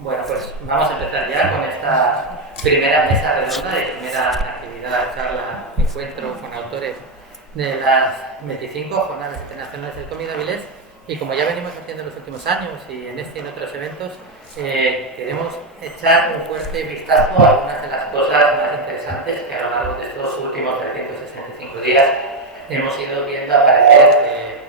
Bueno, pues vamos a empezar ya con esta primera mesa redonda y primera actividad, charla, encuentro con autores de las 25 Jornadas Internacionales del Cómic de Avilés. Y como ya venimos haciendo en los últimos años y en este y en otros eventos, queremos echar un fuerte vistazo a algunas de las cosas más interesantes que a lo largo de estos últimos 365 días hemos ido viendo aparecer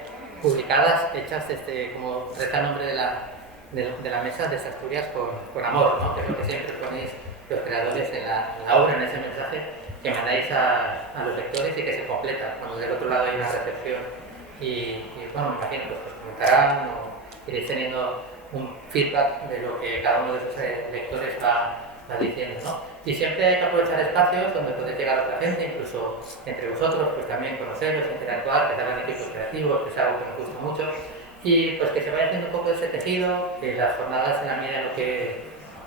publicadas, hechas como reza el nombre de la mesa de Asturias con amor, ¿no? Que es lo que siempre ponéis los creadores en la obra, en ese mensaje que mandáis a los lectores y que se completa cuando del otro lado hay una recepción. Y bueno, me imagino que os comentarán o iréis teniendo un feedback de lo que cada uno de esos lectores va diciendo, ¿no? Y siempre hay que aprovechar espacios donde podéis llegar a otra gente, incluso entre vosotros, pues también conoceros, interactuar, que se hagan equipos creativos, que es algo que nos gusta mucho, y pues que se vaya haciendo un poco de ese tejido, que las jornadas en la medida de lo que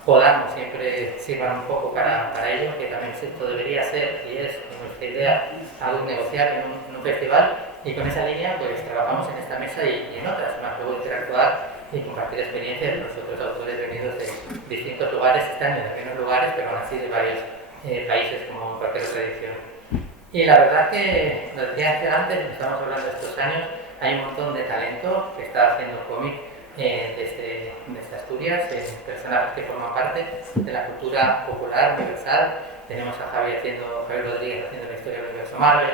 podamos siempre sirvan un poco para ello, que también esto debería ser, y es nuestra idea, algo negociar en un festival, y con esa línea pues trabajamos en esta mesa y en otras, más luego interactuar y compartir experiencias de los otros autores venidos de distintos lugares, están en menos lugares, pero aún así de varios países como en cualquier otra edición. Y la verdad que, lo decía antes, estamos hablando de estos años, hay un montón de talento que está haciendo cómic desde Asturias, personas que forman parte de la cultura popular, universal. Tenemos a Javier Rodríguez haciendo la historia del universo Marvel,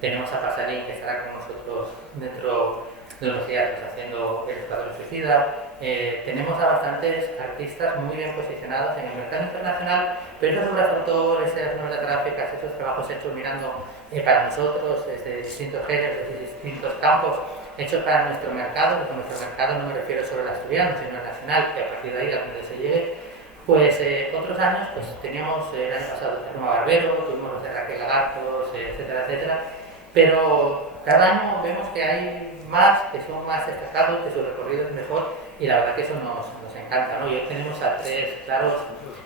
tenemos a Pasarín que estará con nosotros dentro de unos días haciendo El Escuadrón Suicida. Tenemos a bastantes artistas muy bien posicionados en el mercado internacional, pero esas obras de autor, esas novelas gráficas, esos trabajos hechos mirando para nosotros desde distintos géneros, desde distintos campos, hechos para nuestro mercado, y con nuestro mercado no me refiero solo al asturiano, sino al nacional, que a partir de ahí a donde se llegue. Pues otros años pues teníamos el año pasado Roma Barbero, tuvimos los de Raquel Lagartos, etcétera, etcétera, pero cada año vemos que hay más, que son más destacados, que su recorrido es mejor, y la verdad que eso nos encanta, ¿no? Y hoy tenemos a tres claros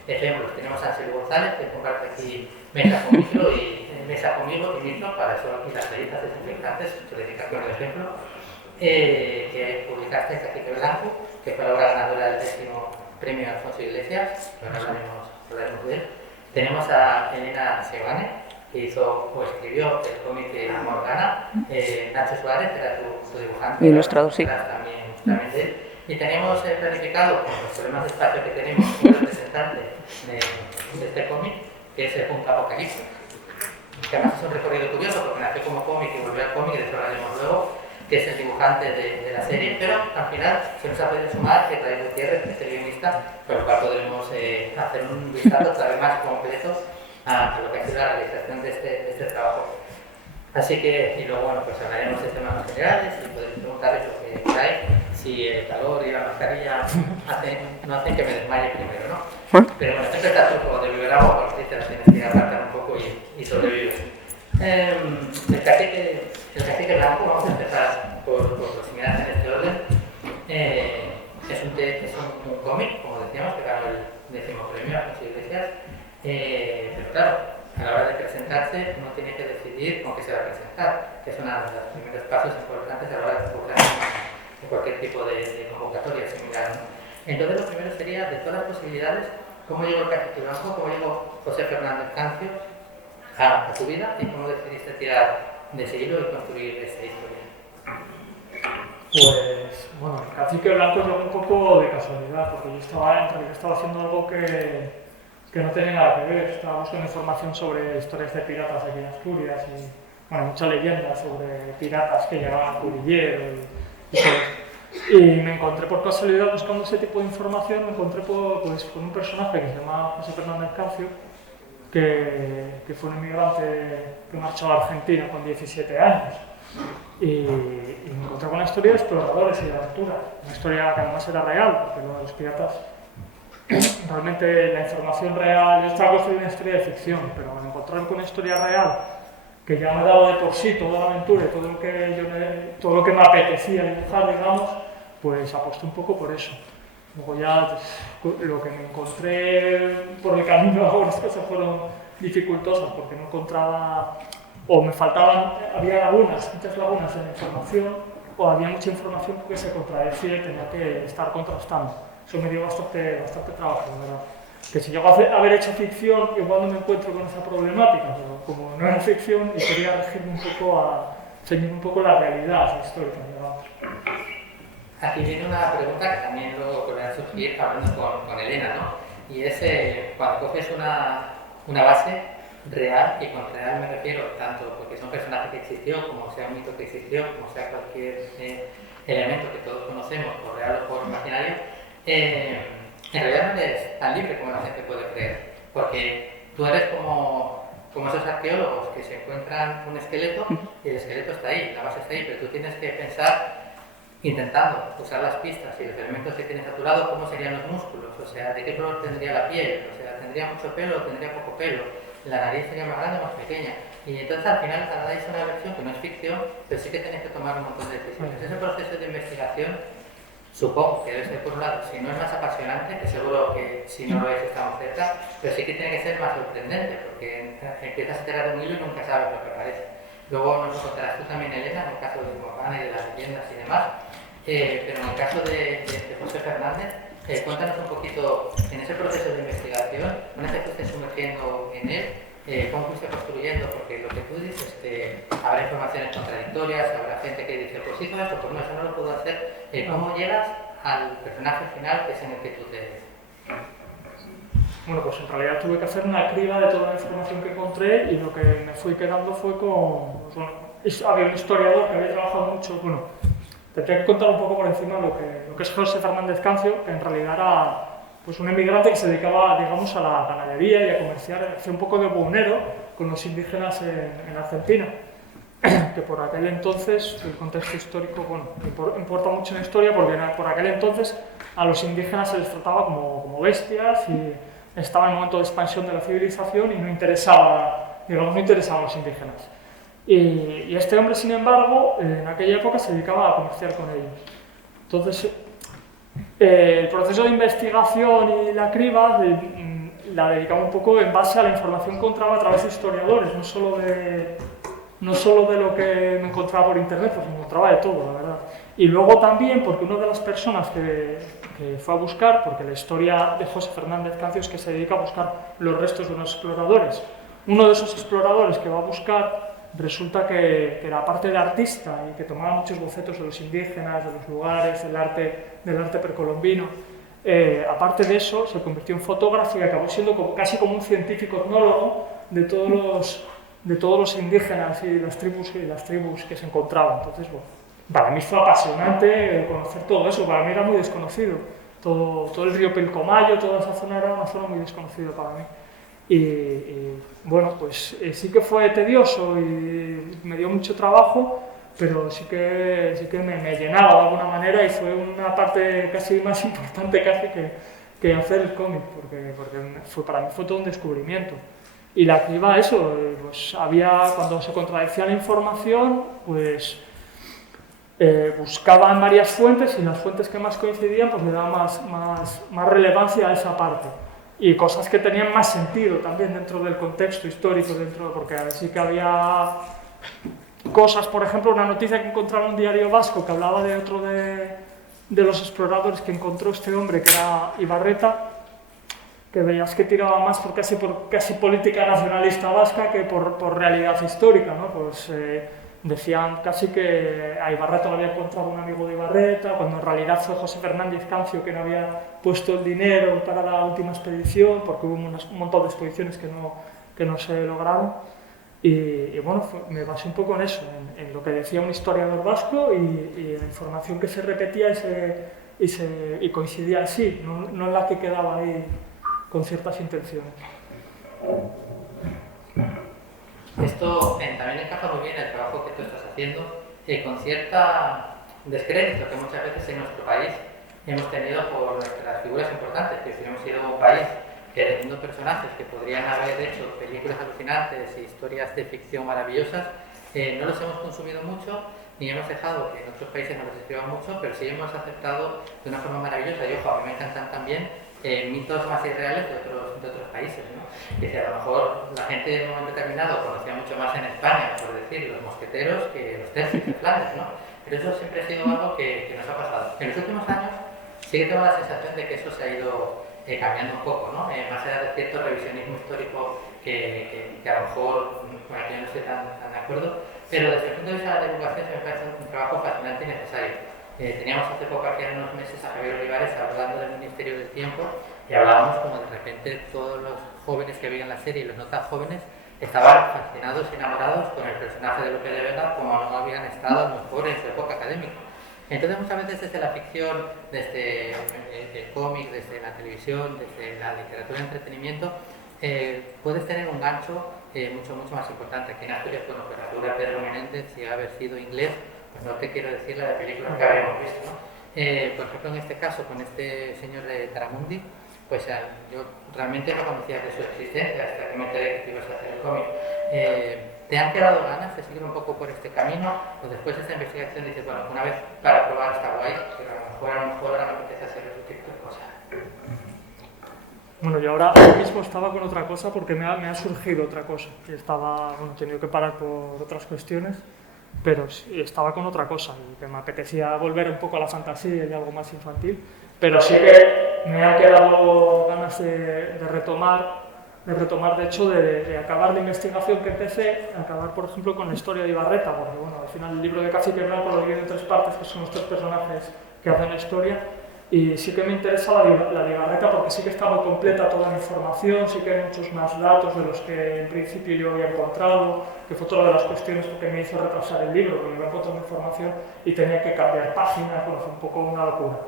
ejemplos. Tenemos a Silvio González, que comparte aquí mesa conmigo y micro, para eso aquí las galletas desinfectantes, solidificación de ejemplo, que publicaste aquí en Blanco, que fue la obra ganadora del 10º premio Alfonso Iglesias, que ahora hablaremos de él. Tenemos a Elena Segane, que hizo o escribió el cómic de Morgana, Nacho Suárez, que era tu dibujante, ilustrador, sí. También de él. Y tenemos planificado, con los problemas de espacio que tenemos, un representante de este cómic, que es Punto Apocalipsis, que además es un recorrido curioso porque nació como cómic y volvió al cómic, y de eso hablaremos luego, que es el dibujante de la serie, pero al final se nos ha podido sumar que Trae Gutiérrez, que es el guionista, con lo cual podremos hacer un vistazo todavía más completo a lo que ha sido la realización de este trabajo. Así que, y luego, bueno, pues hablaremos de temas más generales y podéis preguntarles lo que queráis, si el calor y la mascarilla no hacen que me desmaye primero, ¿no? Pero bueno, siempre está el truco de beber agua, porque te la tienes que apartar un poco y sobrevives. El cacique blanco, vamos a empezar por proximidad en este orden. Es un cómic, como decíamos, que ganó el 10º premio Alfonso Iglesias. Pero claro, a la hora de presentarse uno tiene que decidir con qué se va a presentar, que es uno de los primeros pasos importantes a la hora de convocar en cualquier tipo de convocatoria similar. Entonces lo primero sería, de todas las posibilidades, cómo llegó el Cacique Blanco, cómo llegó José Fernández Cancio a tu vida y cómo decidiste tirar de ese hilo y construir esta historia. Pues bueno, el Cacique Blanco llegó un poco de casualidad, porque yo estaba haciendo algo que no tenía nada que ver. Estaba buscando información sobre historias de piratas aquí en Asturias y bueno, mucha leyenda sobre piratas que llegaban a Curillero y todo eso. Y me encontré por casualidad buscando ese tipo de información, me encontré con un personaje que se llama José Fernández Cancio, que fue un inmigrante que marchó a Argentina con 17 años. Y me encontré con una historia de exploradores y de aventura, una historia que además era real, porque lo de los piratas, realmente la información real, yo estaba construyendo una historia de ficción, pero me encontré con una historia real que ya me daba de por sí toda la aventura y todo lo que me apetecía dibujar, digamos, pues aposté un poco por eso. Luego ya lo que me encontré por el camino ahora es que se fueron dificultosas porque no encontraba, o me faltaban, había muchas lagunas en la información, o había mucha información que se contradecía y tenía que estar contrastando. eso me dio bastante trabajo, la verdad. Que si llego a haber hecho ficción, igual no me encuentro con esa problemática, pero como no era ficción y quería regirme un poco seguir un poco la realidad histórica, digamos. Aquí viene una pregunta que también luego podrá surgir hablando con Elena, ¿no? Y es cuando coges una base real, y con real me refiero tanto porque es un personaje que existió, como sea un mito que existió, como sea cualquier elemento que todos conocemos, por real o por imaginario, en realidad no eres tan libre como la gente puede creer, porque tú eres como esos arqueólogos que se encuentran un esqueleto y el esqueleto está ahí, la base está ahí, pero tú tienes que pensar, intentando usar las pistas y los elementos que tienes a tu lado, cómo serían los músculos, o sea, de qué color tendría la piel, o sea, tendría mucho pelo o tendría poco pelo, la nariz sería más grande o más pequeña, y entonces al final dais una versión que no es ficción, pero sí que tenéis que tomar un montón de decisiones. Ese proceso de investigación, supongo que debe ser por un lado, si no es más apasionante, que seguro que si no lo es estamos cerca, pero sí que tiene que ser más sorprendente, porque empiezas a tirar de un hilo y nunca sabes lo que parece. Luego nos lo contarás tú también, Elena, en el caso de Morgana y de las leyendas y demás, pero en el caso de José Fernández, cuéntanos un poquito, en ese proceso de investigación, una vez que estés sumergiendo en él, cómo fuiste construyendo, porque lo que tú dices, habrá informaciones contradictorias, habrá gente que dice, pues hizo esto, pues no, eso no lo puedo hacer. ¿Cómo llegas al personaje final que es en el que tú te ves? Bueno, pues en realidad tuve que hacer una criba de toda la información que encontré y lo que me fui quedando fue con... Pues bueno, había un historiador que había trabajado mucho, bueno, tendría que contar un poco por encima lo que es José Fernández Cancio, que en realidad era pues un emigrante que se dedicaba, digamos, a la ganadería y a comerciar, hacía un poco de buhonero con los indígenas en Argentina, que por aquel entonces, el contexto histórico, bueno, importa mucho en la historia porque por aquel entonces a los indígenas se les trataba como bestias y estaba en el momento de expansión de la civilización y no interesaba a los indígenas. Y este hombre, sin embargo, en aquella época se dedicaba a comerciar con ellos. Entonces, el proceso de investigación y la criba la dedicaba un poco en base a la información que encontraba a través de historiadores, no solo de lo que me encontraba por internet, pues me encontraba de todo, la verdad. Y luego también porque una de las personas que fue a buscar, porque la historia de José Fernández Cancio es que se dedica a buscar los restos de unos exploradores. Uno de esos exploradores que va a buscar resulta que era aparte de artista y que tomaba muchos bocetos de los indígenas, de los lugares, del arte precolombino. Aparte de eso, se convirtió en fotógrafo y acabó siendo casi como un científico etnólogo de todos los indígenas y las tribus que se encontraban. Entonces, bueno, para mí fue apasionante conocer todo eso, para mí era muy desconocido. Todo el río Pilcomayo, toda esa zona era una zona muy desconocida para mí. Y bueno, pues sí que fue tedioso y me dio mucho trabajo, pero sí que me llenaba de alguna manera y fue una parte casi más importante que hacer el cómic, porque para mí fue todo un descubrimiento. Y la que iba a eso, pues cuando se contradecía la información, pues buscaban varias fuentes y las fuentes que más coincidían pues le daban más relevancia a esa parte. Y cosas que tenían más sentido también dentro del contexto histórico, porque sí que había cosas, por ejemplo, una noticia que encontraron en un diario vasco que hablaba de otro de los exploradores que encontró este hombre, que era Ibarreta, que veías que tiraba más por casi política nacionalista vasca que por realidad histórica, ¿no? Pues decían casi que a Ibarreta lo había encontrado un amigo de Ibarreta, cuando en realidad fue José Fernández Cancio quien había puesto el dinero para la última expedición, porque hubo un montón de expediciones que no se lograron. Y bueno, me basé un poco en eso, en lo que decía un historiador vasco y la información que se repetía y coincidía así, no en la que quedaba ahí con ciertas intenciones. Esto también encaja muy bien el trabajo que tú estás haciendo, con cierta descrédito que muchas veces en nuestro país hemos tenido por nuestras figuras importantes, que si hemos sido un país que teniendo personajes que podrían haber hecho películas alucinantes y historias de ficción maravillosas, no los hemos consumido mucho ni hemos dejado que en otros países nos los escriban mucho, pero sí hemos aceptado de una forma maravillosa, y ojo, a mí me encantan también mitos más irreales de otros países, ¿no? Que a lo mejor la gente en un momento determinado conocía mucho más en España, por decir, los mosqueteros que los tercios de Flandes, ¿no? Pero eso siempre ha sido algo que nos ha pasado. En los últimos años sí que tengo la sensación de que eso se ha ido cambiando un poco, ¿no? Más allá de cierto revisionismo histórico que a lo mejor con el que yo no estoy tan de acuerdo, pero desde el punto de vista de la divulgación se me parece un trabajo fascinante y necesario. Teníamos hace poco, aquí hace unos meses, a Javier Olivares hablando del Ministerio del Tiempo y hablábamos como de repente todos los jóvenes que veían la serie y los no tan jóvenes estaban fascinados y enamorados con el personaje de Lope de Vega como no habían estado a lo mejor en su época académica. Entonces muchas veces desde la ficción, desde el cómic, desde la televisión, desde la literatura de entretenimiento, puedes tener un gancho mucho más importante. Aquí en Asturias, bueno, pues la figura de Pedro Menéndez, si haber sido inglés, pues no te quiero decir la de películas que habíamos visto, ¿no? Por ejemplo, en este caso, con este señor de Taramundi, pues yo realmente no conocía de su existencia hasta que me enteré que ibas a hacer el cómic. ¿Te han quedado ganas de seguir un poco por este camino? O después de esta investigación dices, bueno, una vez para probar está guay, pero a lo mejor ahora me apetece hacer otro tipo de cosas. Bueno, yo ahora mismo estaba con otra cosa porque me ha surgido otra cosa. He tenido que parar por otras cuestiones, pero sí, estaba con otra cosa y que me apetecía volver un poco a la fantasía y algo más infantil, pero sí que me ha quedado ganas de retomar de hecho, de acabar la investigación que empecé, acabar, por ejemplo, con la historia de Ibarreta, porque, bueno, al final el libro de Cacique Blanco lo divide en 3 partes, que son los 3 personajes que hacen la historia, y sí que me interesa la de Ibarreta porque sí que está muy completa toda la información, sí que hay muchos más datos de los que en principio yo había encontrado, que fue otra de las cuestiones que me hizo retrasar el libro, porque iba encontrando información y tenía que cambiar páginas, bueno, fue un poco una locura.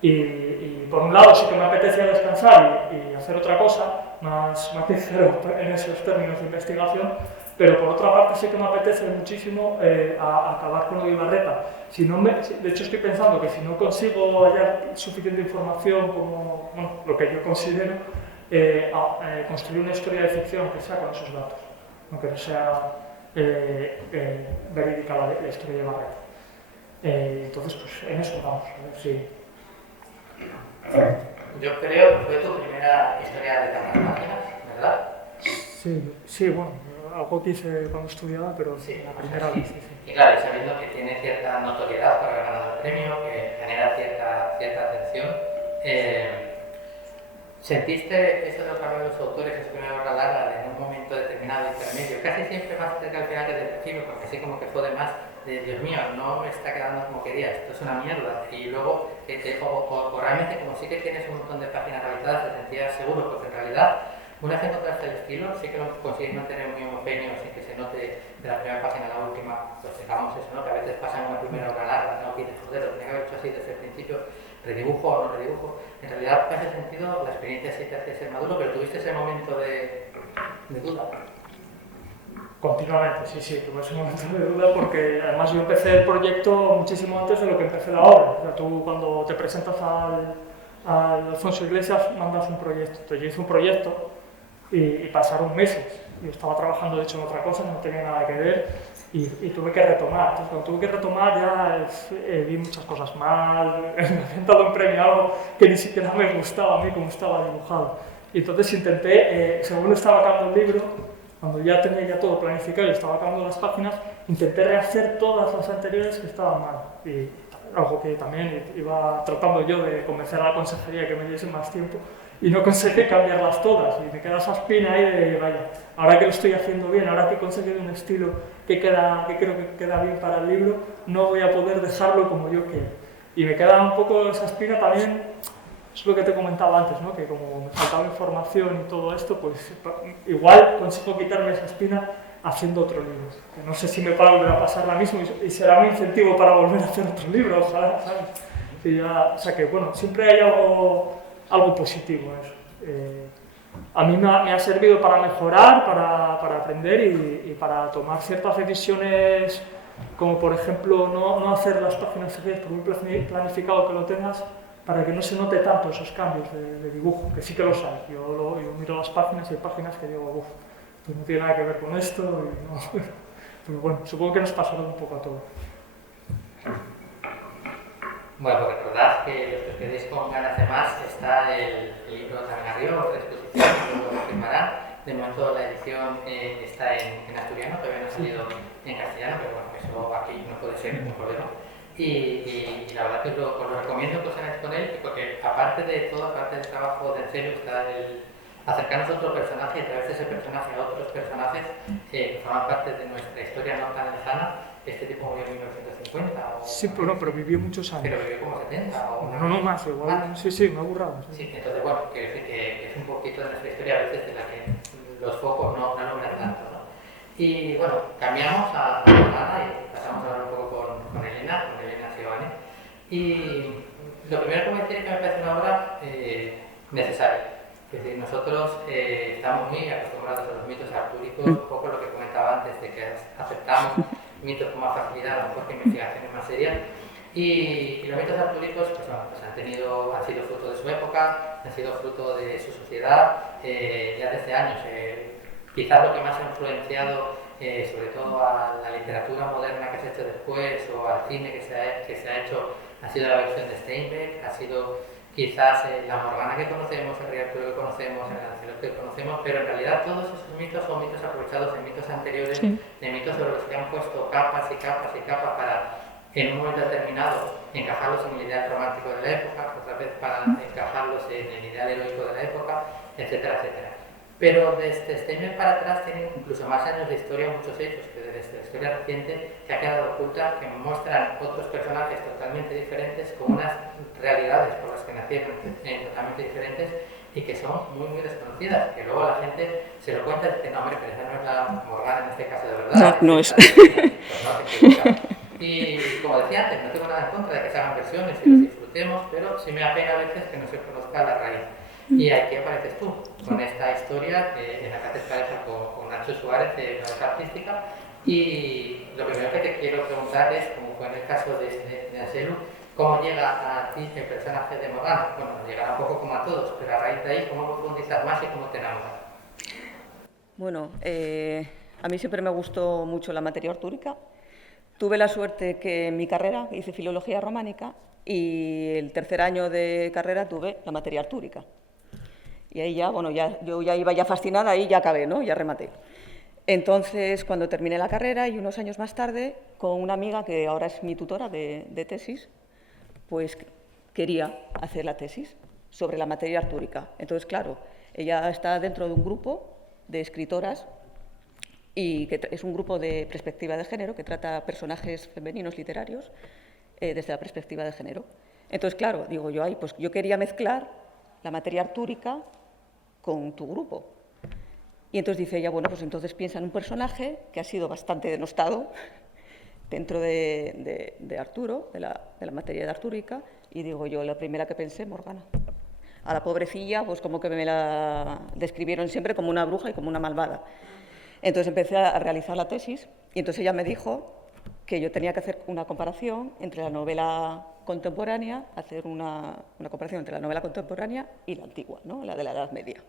Y por un lado sí que me apetecía descansar y hacer otra cosa, más macizero en esos términos de investigación, pero por otra parte sí que me apetece muchísimo acabar con lo de Ibarreta. De hecho estoy pensando que si no consigo hallar suficiente información como lo que yo considero, construir una historia de ficción que sea con esos datos, aunque no sea verídica la historia de Ibarreta. Entonces pues en eso vamos, a ver si... Yo creo que fue tu primera historia de tantas máquinas, ¿verdad? Sí, bueno, algo que hice cuando estudiaba, pero sí, la primera vez. Sí. Y claro, sabiendo que tiene cierta notoriedad por haber ganado el premio, que genera cierta atención, ¿sentiste eso de lo que hablan los autores en su primera obra larga en un momento determinado intermedio? Casi siempre más cerca al final que del principio, porque así como que jode más de Dios mío, no me está quedando como quería, esto es una mierda. Y luego, o realmente como sí que tienes un montón de páginas realizadas, te sentías seguro, porque en realidad, una vez encontraste el estilo, sí que lo consigues mantener muy homogéneo, sin que se note de la primera página a la última, pues digamos eso, ¿no? Que a veces pasa en una primera obra larga, no quieres joder, lo tenía que haber hecho así desde el principio, redibujo o no redibujo. En realidad, en ese sentido, la experiencia sí te hace ser maduro, pero tuviste ese momento de duda. Continuamente, sí, tuve ese momento de duda porque además yo empecé el proyecto muchísimo antes de lo que empecé la obra. O sea, tú cuando te presentas al Alfonso Iglesias mandas un proyecto. Entonces yo hice un proyecto y pasaron meses. Yo estaba trabajando de hecho en otra cosa, no tenía nada que ver y tuve que retomar. Entonces cuando tuve que retomar ya vi muchas cosas mal, me habían dado un premio a algo que ni siquiera me gustaba a mí como estaba dibujado. Y entonces intenté, según estaba acabando el libro, cuando ya tenía ya todo planificado y estaba acabando las páginas, intenté rehacer todas las anteriores que estaban mal. Y algo que también iba tratando yo de convencer a la consejería que me diese más tiempo y no conseguí cambiarlas todas. Y me queda esa espina ahí de, vaya, ahora que lo estoy haciendo bien, ahora que he conseguido un estilo que creo que queda bien para el libro, no voy a poder dejarlo como yo quiero. Y me queda un poco esa espina también. Es lo que te comentaba antes, ¿no? Que como me faltaba información y todo esto, pues igual consigo quitarme esa espina haciendo otro libro. Que no sé si me va a volver a pasar la misma y será un incentivo para volver a hacer otro libro, ojalá, ¿sabes? O sea que, bueno, siempre hay algo positivo en eso. A mí me ha servido para mejorar, para aprender y para tomar ciertas decisiones, como por ejemplo no hacer las páginas seguidas por muy planificado que lo tengas, para que no se note tanto esos cambios de dibujo, que sí que los hay. Yo miro las páginas y hay páginas que digo, uff, pues no tiene nada que ver con esto, y no. Pero bueno, supongo que nos pasará un poco a todos. Bueno, pues recordad que los que os quedéis con ganas de más está el libro también arriba, otra exposición, luego lo firmarán. De momento la edición está en asturiano, todavía no ha salido en castellano, pero bueno, eso aquí no puede ser un problema. Y la verdad que os lo recomiendo que os hagáis con él, porque aparte de todo, aparte del trabajo de Celu, está el acercarnos a otro personaje y a través de ese personaje a otros personajes que forman parte de nuestra historia no tan lejana. Este tipo murió en 1950. Sí, pero vivió muchos años. Pero vivió como 70 o una... No, más, igual. Sí, me ha burrado. Sí, entonces, bueno, quiero decir que es un poquito de nuestra historia a veces de la que los focos no logran tanto, ¿no? Y bueno, cambiamos a Ana y pasamos a hablar un poco con Elena Seoane. Y lo primero que voy a decir es que me parece una obra necesaria. Es decir, nosotros estamos muy acostumbrados a los mitos artúricos, un poco lo que comentaba antes, de que aceptamos mitos con más facilidad, a lo mejor que investigaciones más serias. Y los mitos artúricos pues han sido fruto de su época, han sido fruto de su sociedad, ya desde años. Quizás lo que más ha influenciado, sobre todo a la literatura moderna que se ha hecho después o al cine que se ha hecho, ha sido la versión de Steinbeck, ha sido quizás la Morgana que conocemos, el Rey Arturo que conocemos, el Lancelot que conocemos, pero en realidad todos esos mitos son mitos aprovechados en mitos anteriores, de mitos sobre los que han puesto capas y capas y capas para, en un momento determinado, encajarlos en el ideal romántico de la época, otra vez para encajarlos en el ideal heroico de la época, etcétera, etcétera. Pero desde Steinbeck para atrás tienen incluso más años de historia, muchos hechos que desde la historia reciente que ha quedado oculta, que muestran otros personajes totalmente diferentes, con unas realidades por las que nacieron totalmente diferentes y que son muy, muy desconocidas, que luego la gente se lo cuenta y dice, no, hombre, pero esa no es la Morgana en este caso de verdad. No es. Y como decía antes, no tengo nada en contra de que se hagan versiones y las disfrutemos, pero sí me apena a veces que no se conozca la raíz. Y aquí apareces tú, con esta historia en la que haces pareja con Nacho Suárez de Novela Artística. Y lo primero que te quiero preguntar es, como fue en el caso de Anselu, ¿cómo llega a ti el personaje de Morgana? Bueno, llegará un poco como a todos, pero a raíz de ahí, ¿cómo profundizas más y cómo te enamoras? Bueno, a mí siempre me gustó mucho la materia artúrica. Tuve la suerte que en mi carrera hice filología románica y el tercer año de carrera tuve la materia artúrica. Y ahí ya, bueno, yo ya iba fascinada, ahí ya acabé, ¿no? Ya rematé. Entonces, cuando terminé la carrera y unos años más tarde, con una amiga que ahora es mi tutora de tesis, pues quería hacer la tesis sobre la materia artúrica. Entonces, claro, ella está dentro de un grupo de escritoras y que es un grupo de perspectiva de género que trata personajes femeninos literarios desde la perspectiva de género. Entonces, claro, digo yo, pues yo quería mezclar la materia artúrica con tu grupo. Y entonces dice ella, bueno, pues entonces piensa en un personaje que ha sido bastante denostado dentro de Arturo, de la materia de artúrica, y digo yo, la primera que pensé, Morgana. A la pobrecilla, pues como que me la describieron siempre como una bruja y como una malvada. Entonces empecé a realizar la tesis y entonces ella me dijo que yo tenía que hacer una comparación entre la novela contemporánea, hacer una comparación entre la novela contemporánea y la antigua, ¿no? La de la Edad Media.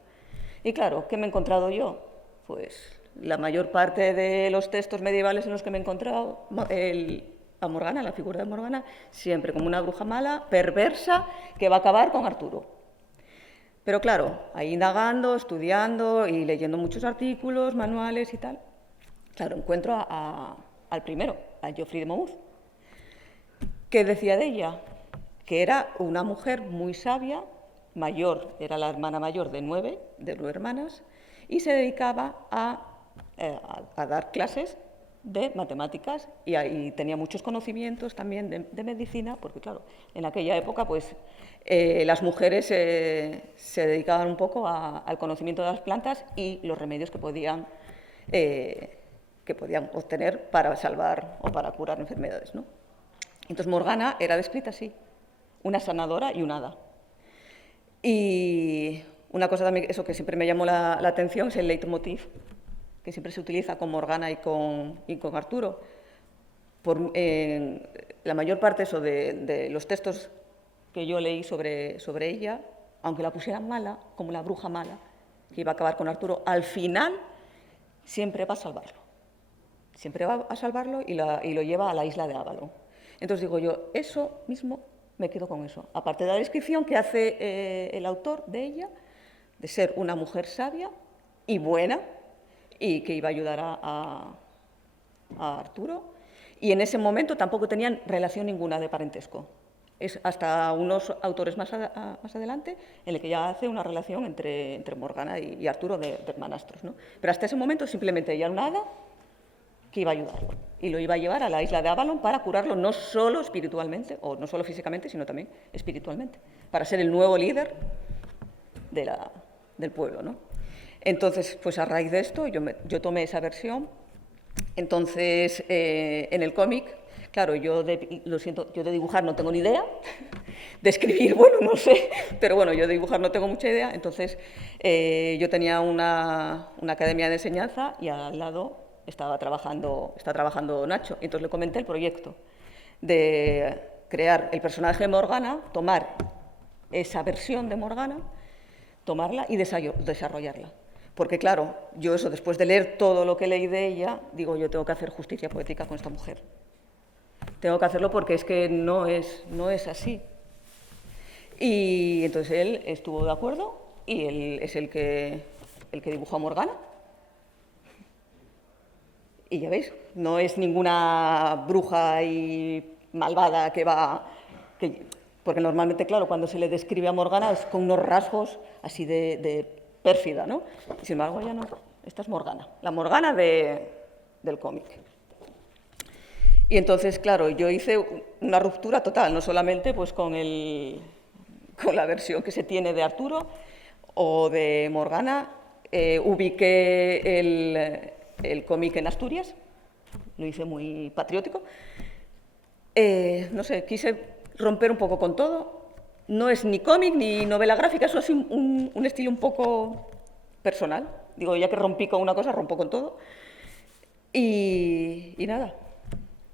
Y claro, ¿qué me he encontrado yo? Pues la mayor parte de los textos medievales en los que me he encontrado, a Morgana, la figura de Morgana, siempre como una bruja mala, perversa, que va a acabar con Arturo. Pero claro, ahí indagando, estudiando y leyendo muchos artículos, manuales y tal, claro, encuentro al primero, a Geoffrey de Monmouth. ¿Qué decía de ella? Que era una mujer muy sabia, mayor, era la hermana mayor de nueve hermanas, y se dedicaba a dar clases de matemáticas y tenía muchos conocimientos también de medicina, porque claro, en aquella época pues las mujeres se dedicaban un poco al conocimiento de las plantas y los remedios que podían obtener para salvar o para curar enfermedades, ¿no? Entonces Morgana era descrita así, una sanadora y un hada. Y una cosa también, eso que siempre me llamó la atención, es el leitmotiv, que siempre se utiliza con Morgana y con Arturo. La mayor parte eso de los textos que yo leí sobre ella, aunque la pusieran mala, como la bruja mala, que iba a acabar con Arturo, al final siempre va a salvarlo. Siempre va a salvarlo y lo lleva a la isla de Avalon. Entonces digo yo, eso mismo me quedo con eso. Aparte de la descripción que hace el autor de ella, de ser una mujer sabia y buena, y que iba a ayudar a Arturo. Y en ese momento tampoco tenían relación ninguna de parentesco. Es hasta unos autores más adelante en el que ya hace una relación entre Morgana y Arturo de hermanastros, ¿no? Pero hasta ese momento simplemente ella era una hada que iba a ayudarlo y lo iba a llevar a la isla de Avalon para curarlo no solo espiritualmente, o no solo físicamente, sino también espiritualmente, para ser el nuevo líder del pueblo, ¿no? Entonces, pues a raíz de esto yo tomé esa versión. Entonces, en el cómic, claro, lo siento, yo de dibujar no tengo ni idea, de escribir, bueno, no sé, pero bueno, yo de dibujar no tengo mucha idea. Entonces, yo tenía una academia de enseñanza y al lado está trabajando Nacho. Y entonces le comenté el proyecto de crear el personaje de Morgana, tomar esa versión de Morgana, tomarla y desarrollarla. Porque claro, yo eso, después de leer todo lo que leí de ella, digo, yo tengo que hacer justicia poética con esta mujer. Tengo que hacerlo porque es que no es así. Y entonces él estuvo de acuerdo y él es el que dibujó a Morgana. Y ya veis, no es ninguna bruja y malvada porque normalmente, claro, cuando se le describe a Morgana es con unos rasgos así de pérfida, ¿no? Y sin embargo, ya no, esta es Morgana, la Morgana del cómic. Y entonces, claro, yo hice una ruptura total, no solamente pues con la versión que se tiene de Arturo o de Morgana, ubiqué el cómic en Asturias, lo hice muy patriótico. No sé, quise romper un poco con todo. No es ni cómic ni novela gráfica, eso es un estilo un poco personal. Digo, ya que rompí con una cosa, rompo con todo. Y nada,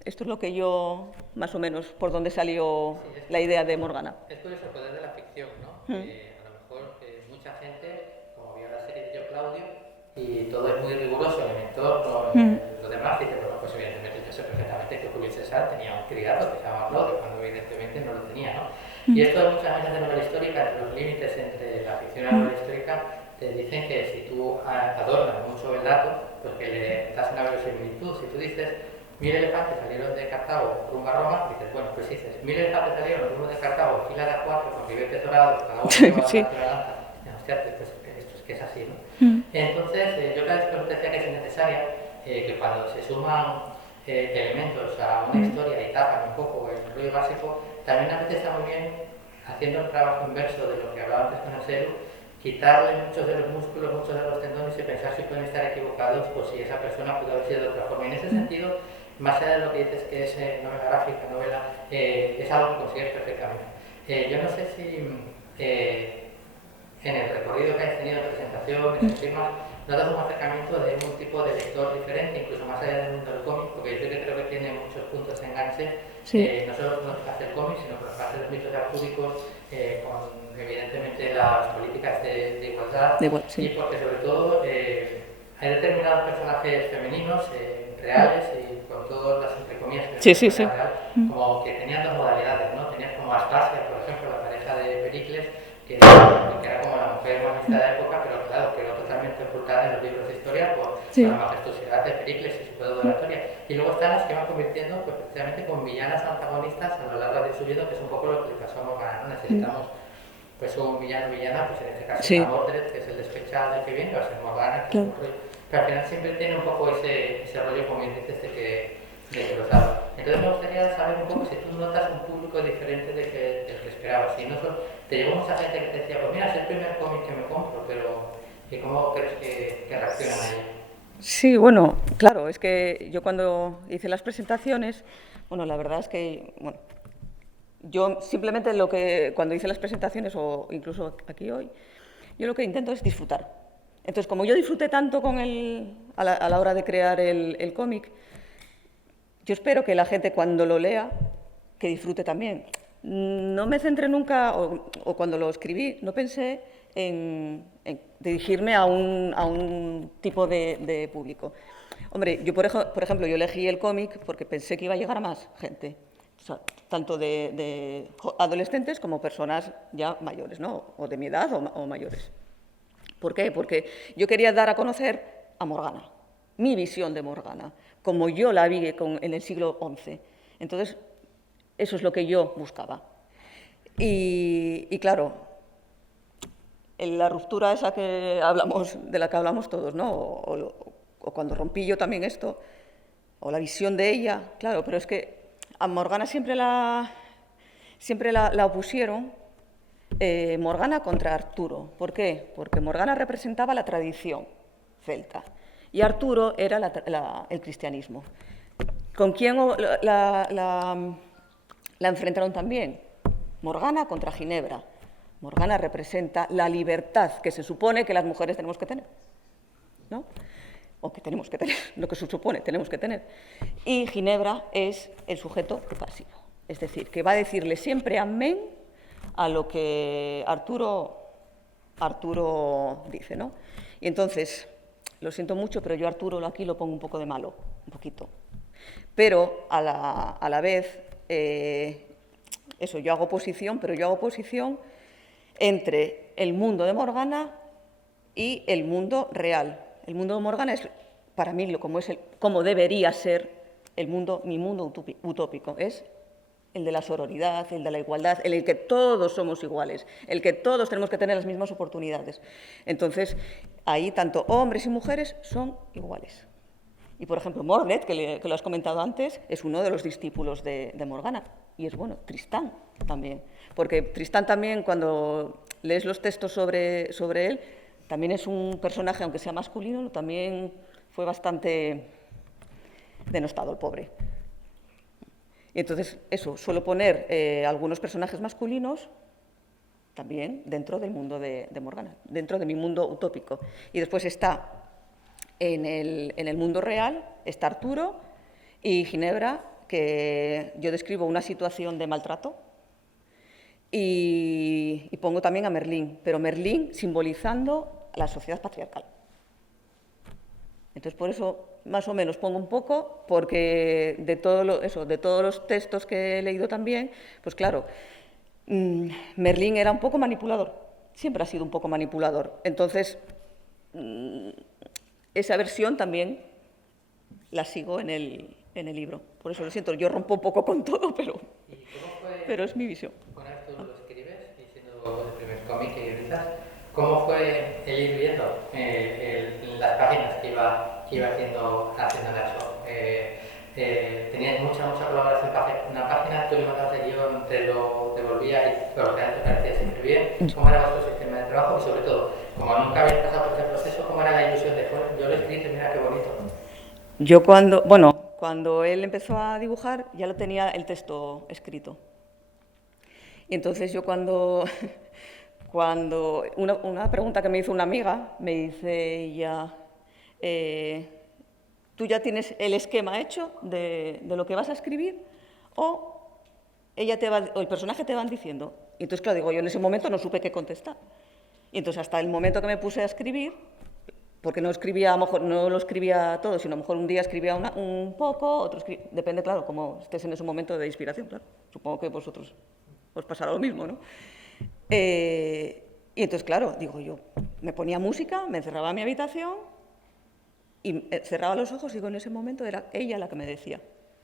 esto es lo que yo, más o menos, por donde salió la idea de Morgana. Es curioso el poder de la ficción, ¿no? A lo mejor mucha gente, como vio la serie de Yo Claudio, y todo es muy riguroso, el entorno, lo demás, dice, bueno, pues evidentemente yo sé perfectamente que Julio César tenía un criado que se llamaba Claudio, cuando evidentemente no lo tenía, ¿no? Y esto de muchas veces de novela histórica, entre los límites entre la ficción y la novela histórica, te dicen que si tú adornas mucho el dato, pues que le das una verosimilitud. Si tú dices 1000 elefantes salieron de Cartago rumbo a Roma, dices, bueno, pues dices 1000 elefantes salieron rumbo de Cartago, fila de a 4, con ribetes dorados, cada uno lleva Sí. una lanza. Hostia, pues esto es que es así, ¿no? Entonces, yo cada vez decía que es necesaria que cuando se suman elementos a una historia y tapan un poco el rollo básico, también a veces está muy bien, haciendo el trabajo inverso de lo que hablaba antes con el Seru, quitarle muchos de los músculos, muchos de los tendones y pensar si pueden estar equivocados o si esa persona pudo haber sido de otra forma. Y en ese sentido, más allá de lo que dices que es novela gráfica, es algo que consigues perfectamente. Yo no sé si en el recorrido que has tenido de presentaciones, en firmas, notas un acercamiento de un tipo de lector diferente, incluso más allá del mundo del cómic, porque yo creo que tiene muchos puntos de enganche, no solo con los que hace el cómic, sino con los que hace los mitos artúricos, con evidentemente las políticas de igualdad, y porque sobre todo hay determinados personajes femeninos reales y con todas las entre comillas real, como que tenían dos modalidades, ¿no? Tenías como Aspasia, por ejemplo, la pareja de Pericles, que era como la mujer humanista de la época, pero claro, quedó totalmente ocultada en los libros de historia por la majestuosidad de Pericles y su poder de oratoria. Y luego están las que van convirtiendo pues, precisamente con villanas antagonistas a lo largo de su vida, que es un poco lo que le pasó a Morgana, ¿no? Necesitamos pues un villano, pues en este caso está Mordred, que es el despechado del que viene, va a ser Morgana, que es un rollo. Pero al final siempre tiene un poco ese rollo, como dices, de que lo sabe. Entonces me gustaría saber un poco si tú notas un público diferente del que esperabas. Si no te llegó mucha gente que te decía, pues mira, es el primer cómic que me compro, pero ¿y cómo crees que reaccionan a ello? Sí, bueno, claro, es que yo cuando hice las presentaciones, bueno, la verdad es que, bueno, yo simplemente cuando hice las presentaciones o incluso aquí hoy, yo lo que intento es disfrutar. Entonces, como yo disfruté tanto a la hora de crear el cómic, yo espero que la gente cuando lo lea, que disfrute también. No me centré nunca, o cuando lo escribí, no pensé en dirigirme a un tipo de público. Hombre, yo por ejemplo, yo elegí el cómic porque pensé que iba a llegar a más gente, o sea, tanto de adolescentes como personas ya mayores, ¿no? O de mi edad o mayores. ¿Por qué? Porque yo quería dar a conocer a Morgana, mi visión de Morgana, como yo la vi en el siglo XI. Entonces, eso es lo que yo buscaba. Y claro, la ruptura esa que hablamos, de la que hablamos todos, ¿no? O cuando rompí yo también esto, o la visión de ella, claro, pero es que a Morgana siempre la opusieron, Morgana contra Arturo. ¿Por qué? Porque Morgana representaba la tradición celta y Arturo era el cristianismo. ¿Con quién la enfrentaron también? Morgana contra Ginebra. Morgana representa la libertad que se supone que las mujeres tenemos que tener, ¿no? O que tenemos que tener, lo que se supone tenemos que tener. Y Ginebra es el sujeto pasivo, es decir, que va a decirle siempre amén a lo que Arturo dice, ¿no? Y entonces, lo siento mucho, pero yo a Arturo aquí lo pongo un poco de malo, un poquito. Pero a la vez, eso, yo hago oposición, pero yo hago oposición entre el mundo de Morgana y el mundo real. El mundo de Morgana es, para mí, como debería ser mi mundo utópico. Es el de la sororidad, el de la igualdad, el que todos somos iguales, el que todos tenemos que tener las mismas oportunidades. Entonces, ahí tanto hombres y mujeres son iguales. Y, por ejemplo, Mordet, que lo has comentado antes, es uno de los discípulos de Morgana. Y es, bueno, Tristán también. Porque Tristán también, cuando lees los textos sobre él, también es un personaje, aunque sea masculino, también fue bastante denostado el pobre. Y entonces, eso, suelo poner algunos personajes masculinos también dentro del mundo de Morgana, dentro de mi mundo utópico. Y después está, en el mundo real, está Arturo y Ginebra, que yo describo una situación de maltrato, y pongo también a Merlín, pero Merlín simbolizando la sociedad patriarcal. Entonces, por eso, más o menos, pongo un poco, porque de todos los textos que he leído también, pues claro, Merlín era un poco manipulador, siempre ha sido un poco manipulador. Entonces, esa versión también la sigo en el libro. Por eso lo siento, yo rompo un poco con todo, pero es mi visión. Una vez tú lo escribes, y siendo el primer cómic que realizas, ¿cómo fue el ir viendo las páginas que iba haciendo Nacho? Tenías mucha colaboración en una página, tú le mandabas el guión, te lo devolvía y por lo general te parecía siempre bien. ¿Cómo era vuestro sistema de trabajo? Y sobre todo, como nunca habéis pasado por ese proceso, ¿cómo era la ilusión de yo lo escribí, mira qué bonito? Yo cuando él empezó a dibujar ya lo tenía el texto escrito. Y entonces yo cuando una pregunta que me hizo una amiga, me dice ella, ¿tú ya tienes el esquema hecho de lo que vas a escribir? O el personaje te van diciendo. Y entonces, claro, digo, yo en ese momento no supe qué contestar. Y entonces hasta el momento que me puse a escribir, porque no escribía, a lo mejor no lo escribía todo, sino a lo mejor un día escribía un poco, depende, claro, como estés en ese momento de inspiración, claro. Supongo que vosotros os pasará lo mismo, ¿no? Y entonces, claro, digo yo, me ponía música, me encerraba en mi habitación y cerraba los ojos y en ese momento era ella la que me decía.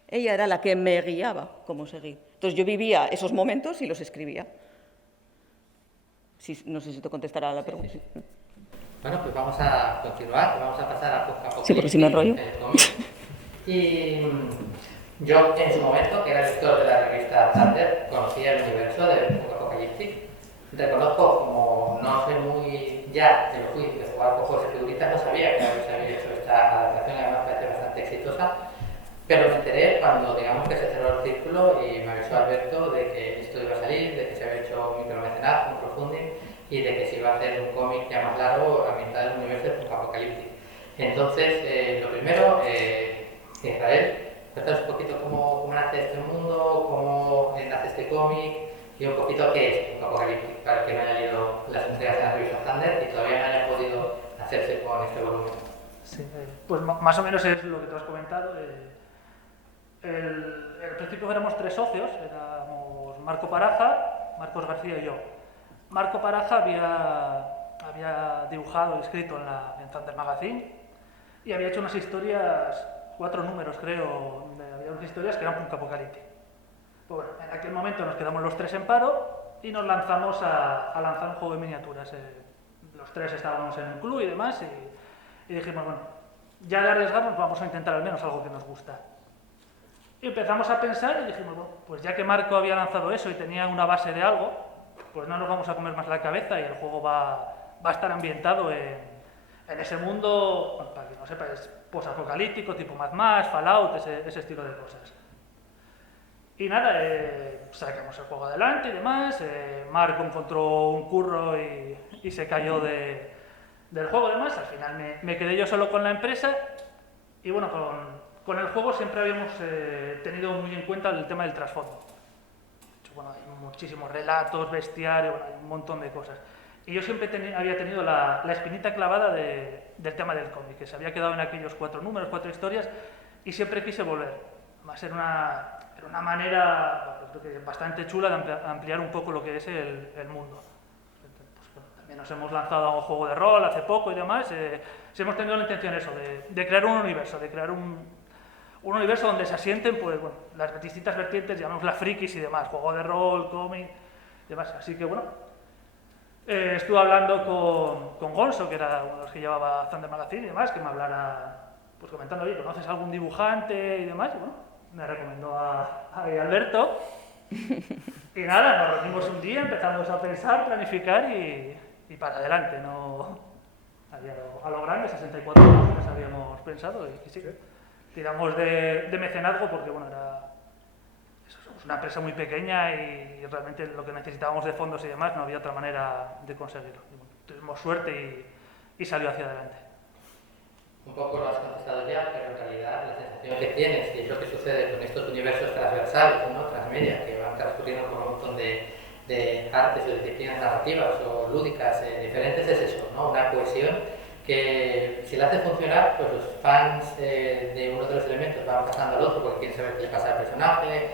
Ella era la que me guiaba cómo seguir. Entonces yo vivía esos momentos y los escribía. Sí, no sé si te contestará la pregunta. Sí. Bueno, pues vamos a continuar, vamos a pasar a poco. Sí, porque si me enrollo. Y yo, en su momento, que era lector de la revista Thunder, conocía el universo de Punk Apocalíptico. Reconozco, como no soy muy ya de lo fui de jugar con juegos de figuritas, no sabía que se había hecho esta adaptación, además parece bastante exitosa, pero me enteré cuando, digamos, que se cerró el círculo y me avisó Alberto de que esto iba a salir, de que se había hecho un micromecenazgo, un crowdfunding, y de que se iba a hacer un cómic ya más largo ambientado en el universo de Punk Apocalíptico. Entonces, lo primero, Israel, cuéntanos un poquito cómo nace este mundo, cómo nace este cómic y un poquito qué es Punk Apocalíptico, para que no haya leído las entregas de la revista Thunder y todavía no haya podido hacerse con este volumen. Sí, pues más o menos es lo que tú has comentado. Al principio éramos 3 socios, éramos Marco Paraja, Marcos García y yo. Marco Paraja había dibujado y escrito en Thunder Magazine y había hecho unas historias, 4 números creo, había unas historias que eran Punk Apocalíptico. Pues bueno, en aquel momento nos quedamos los 3 en paro y nos lanzamos a lanzar un juego de miniaturas. Los tres estábamos en un club y demás, y dijimos, bueno, ya de arriesgarnos vamos a intentar al menos algo que nos gusta. Y empezamos a pensar y dijimos, bueno, pues ya que Marco había lanzado eso y tenía una base de algo, pues no nos vamos a comer más la cabeza y el juego va a estar ambientado en ese mundo, bueno, para que no sepa, es posapocalíptico, tipo Mad Max, Fallout, ese estilo de cosas. Y nada, sacamos el juego adelante y demás, Marco encontró un curro y se cayó del juego y demás, al final me quedé yo solo con la empresa y bueno, con el juego siempre habíamos tenido muy en cuenta el tema del trasfondo. De hecho, bueno, hay muchísimos relatos, bestiario, bueno, hay un montón de cosas. Y yo siempre había tenido la espinita clavada del tema del cómic, que se había quedado en aquellos 4 números, 4 historias, y siempre quise volver. Además, era una manera creo que bastante chula de ampliar un poco lo que es el mundo. Pues, bueno, también nos hemos lanzado a un juego de rol hace poco y demás. Sí hemos tenido la intención eso, de crear un universo, de crear un universo donde se asienten pues, bueno, las distintas vertientes, llamémoslas frikis y demás, juego de rol, cómic y demás. Así que bueno, estuve hablando con Gonzo, que era uno de los que llevaba Thunder Magazine y demás, que me hablara, pues comentando, oye, ¿conoces algún dibujante y demás? Y bueno, me recomendó a Alberto. Y nada, nos reunimos un día, empezamos a pensar, planificar y para adelante. No, a lo grande, 64 páginas habíamos pensado y sí. Tiramos de mecenazgo porque bueno, somos una empresa muy pequeña y realmente lo que necesitábamos de fondos y demás no había otra manera de conseguirlo. Y bueno, tuvimos suerte y salió hacia adelante. Un poco lo has contestado ya, pero en realidad la sensación que tienes, y es lo que sucede con estos universos transversales, ¿no? Transmedia, que van transcurriendo por un montón de artes o disciplinas narrativas o lúdicas diferentes, es eso, ¿no? Una cohesión que si la hace funcionar, pues los fans de uno de los elementos van pasando al otro porque quieren saber qué le pasa al personaje,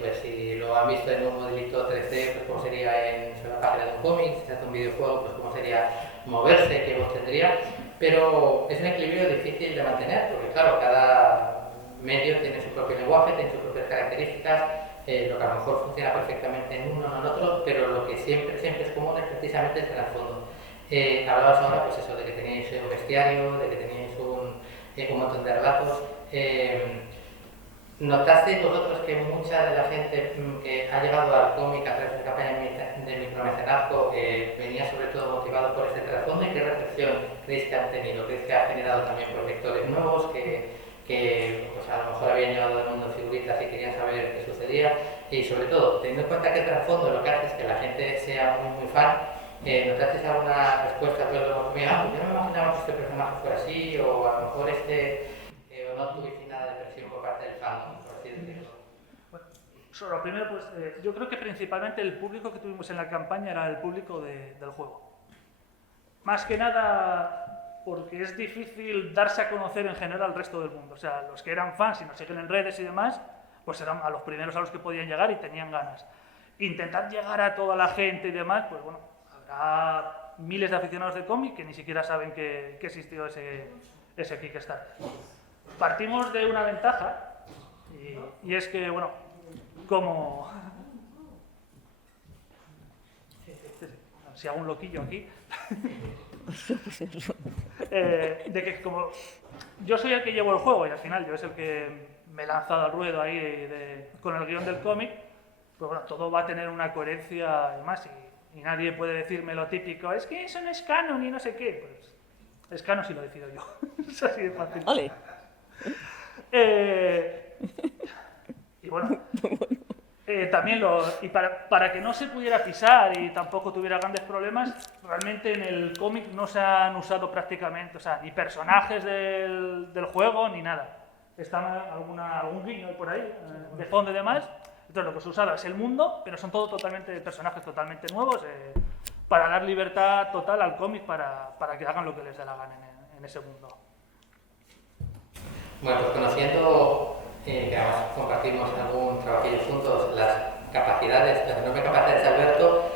pues si lo han visto en un modelito 3D, pues cómo sería sobre la página de un cómic, si se hace un videojuego, pues cómo sería moverse, qué voz tendría. Pero es un equilibrio difícil de mantener, porque claro, cada medio tiene su propio lenguaje, tiene sus propias características, lo que a lo mejor funciona perfectamente en uno o en otro, pero lo que siempre es común es precisamente el trasfondo. Hablabas ahora pues eso, de que teníais un bestiario, de que teníais un montón de relatos. ¿Notasteis vosotros que mucha de la gente que ha llegado al cómic a través de campañas de micromecenazgo venía sobre todo motivado por ese trasfondo? ¿Y qué reflexión creéis que han tenido? ¿Creéis que ha generado también por lectores nuevos que pues a lo mejor habían llegado del mundo de figuritas y querían saber qué sucedía? Y sobre todo, teniendo en cuenta que el trasfondo lo que hace es que la gente sea muy fan, ¿notasteis alguna respuesta? Pues yo no me imaginaba que este personaje fuera así, o a lo mejor o no tuvisteis nada de presión por parte del fandom, por así decirlo. Bueno, lo primero, pues yo creo que principalmente el público que tuvimos en la campaña era el público del juego. Más que nada porque es difícil darse a conocer en general al resto del mundo. O sea, los que eran fans y nos siguen en redes y demás, pues eran a los primeros a los que podían llegar y tenían ganas. Intentar llegar a toda la gente y demás, pues bueno, habrá miles de aficionados de cómic que ni siquiera saben que existió ese Kickstarter. Partimos de una ventaja y es que, bueno, como... Si hago un loquillo aquí... de que como yo soy el que llevo el juego y al final yo es el que me he lanzado al ruedo ahí con el guión del cómic, pues bueno, todo va a tener una coherencia y más y nadie puede decirme lo típico, es que eso no es canon y no sé qué, pues es canon si lo decido yo. Es así de fácil. Vale. Y bueno, también para que no se pudiera pisar y tampoco tuviera grandes problemas, realmente en el cómic no se han usado prácticamente, o sea, ni personajes del juego ni nada. Está algún guiño por ahí, de fondo y demás. Entonces lo que se usaba es el mundo, pero son todos totalmente personajes totalmente nuevos, para dar libertad total al cómic para que hagan lo que les dé la gana en ese mundo. Bueno, pues conociendo, que además compartimos algún trabajillo juntos, las enormes capacidades de Alberto,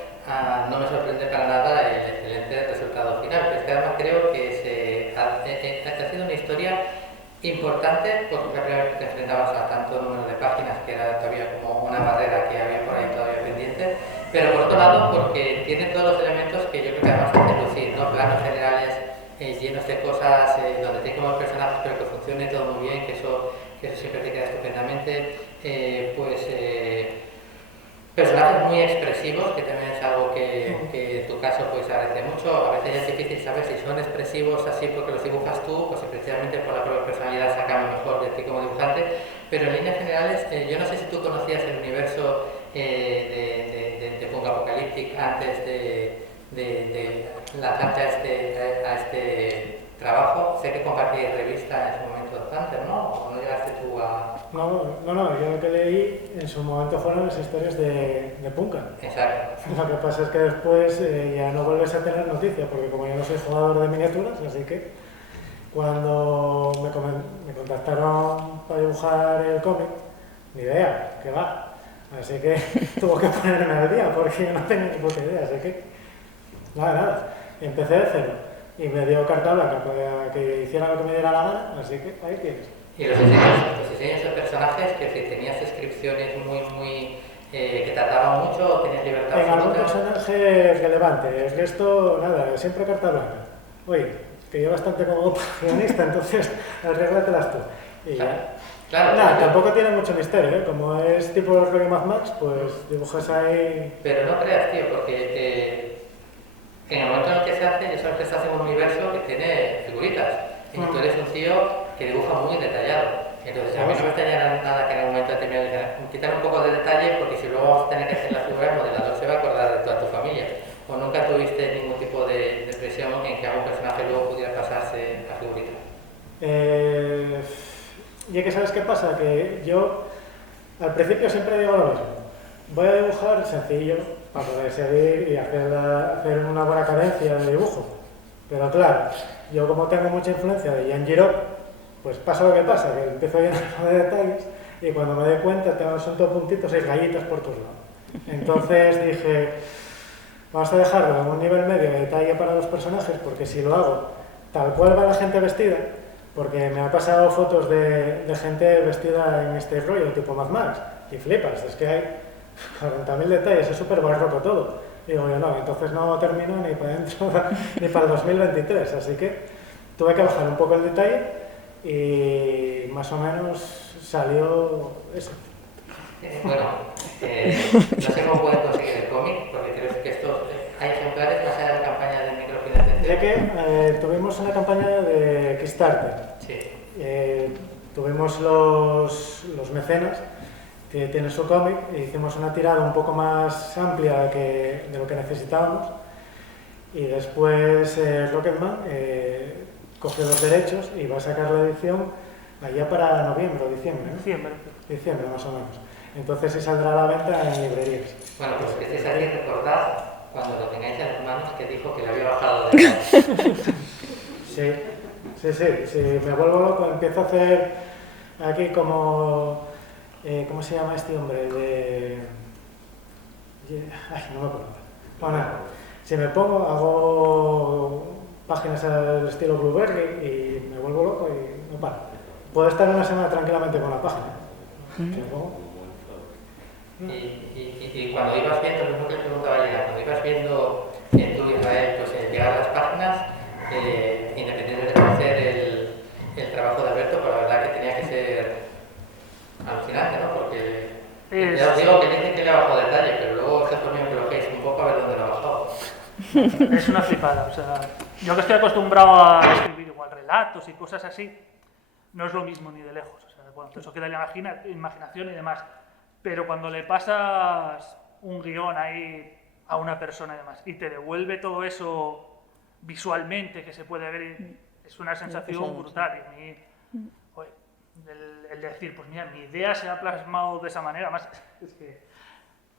no me sorprende para nada el excelente resultado final, pero es que además creo que ha sido una historia importante porque la primera vez que te enfrentabas a tanto número de páginas que era todavía como una barrera que había por ahí todavía pendiente, pero por otro lado porque tiene todos los elementos que yo creo que además hacen lucir, ¿no? Planos generales llenos de cosas, donde te como personajes, pero que funcione todo muy bien, que eso siempre te queda estupendamente. Personajes muy expresivos, que también es algo que en tu caso pues agradece mucho. A veces es difícil saber si son expresivos así porque los dibujas tú, pues precisamente por la propia personalidad sacan mejor de ti como dibujante. Pero en líneas generales, yo no sé si tú conocías el universo de Punk Apocalyptic antes de lanzarte a este trabajo. Sé que compartías revista en su momento de Thunder, ¿no? ¿O no llegaste tú a...? No, yo lo que leí en su momento fueron las historias de Punka. Exacto. Lo que pasa es que después ya no vuelves a tener noticias, porque como yo no soy jugador de miniaturas, así que cuando me contactaron para dibujar el cómic, ni idea, que va. Así que tuve que ponerme al día, porque yo no tenía ni puta idea, así que nada. Empecé de cero y me dio carta blanca para que hiciera lo que me diera la gana, así que ahí tienes. Y los diseños de personajes, que si tenías descripciones muy que trataban mucho o tenías libertad En algún absoluta. personaje relevante, el resto, nada, siempre carta blanca. Oye, que yo bastante como guionista, entonces arréglatelas tú. Y ya. Claro, Nada, tampoco tiene mucho misterio, ¿eh? Como es tipo los Rolling Mad Max, pues dibujas ahí... Pero no creas, tío, porque en el momento en el que se hace, yo sabes que estás en un universo que tiene figuritas. Y tú eres un tío que dibuja muy detallado. Entonces a mí no me extraña nada que en un momento determinado quitar un poco de detalle, porque si luego vamos a tener que hacer la figura, el modelador se va a acordar de toda tu familia. O nunca tuviste ningún tipo de presión en que algún personaje luego pudiera pasarse a figurita. Ya que sabes qué pasa, que yo al principio siempre digo lo mismo. Voy a dibujar sencillo para poder seguir y hacer una buena cadencia de dibujo. Pero claro, yo como tengo mucha influencia de Jean Giraud, pues pasa lo que pasa, que empiezo a llenar de detalles y cuando me doy cuenta son todos puntitos y rayitas por todos lados. Entonces dije, vamos a dejarlo en un nivel medio de detalle para los personajes, porque si lo hago tal cual va la gente vestida, porque me ha pasado fotos de gente vestida en este rollo, tipo Mad Max, y flipas, es que hay 40.000 detalles, es súper barroco todo. Digo yo, no, entonces no termino ni para dentro ni para el 2023, así que tuve que bajar un poco el detalle y más o menos salió eso. Bueno, no sé cómo pueden conseguir el cómic, porque creo que estos hay ejemplares más allá de la campaña de microfinanciación. Ya que tuvimos una campaña de Kickstarter, Sí. tuvimos los mecenas que tiene su cómic e hicimos una tirada un poco más amplia de lo que necesitábamos y después Rocketman cogió los derechos y va a sacar la edición allá para noviembre o diciembre, ¿no? Diciembre más o menos. Entonces sí saldrá a la venta en librerías. Bueno, pues que estéis aquí, recordad cuando lo tengáis en las manos que dijo que le había bajado de Sí, me vuelvo loco, empiezo a hacer aquí como... ¿cómo se llama este hombre? Ay, no me acuerdo. Bueno, si me pongo, hago páginas al estilo Blueberry y me vuelvo loco y no paro. Puedo estar una semana tranquilamente con la página. Y cuando ibas viendo, lo mismo que le preguntaba Elena, cuando ibas viendo en tu Israel, pues llegar a las páginas, independientemente de hacer el trabajo de Alberto, pero la verdad que tenía que ser alucinante, ¿no? Porque ya os digo que dicen que le ha bajado detalle, pero luego se pone que lo veis un poco a ver dónde lo ha bajado. Es una flipada, o sea, yo que estoy acostumbrado a escribir igual relatos y cosas así, no es lo mismo ni de lejos, o sea, bueno, eso queda en la imaginación y demás, pero cuando le pasas un guión ahí a una persona y demás y te devuelve todo eso visualmente, que se puede ver, es una sensación brutal. Y a mí, joder, el decir, pues mira, mi idea se ha plasmado de esa manera, además es que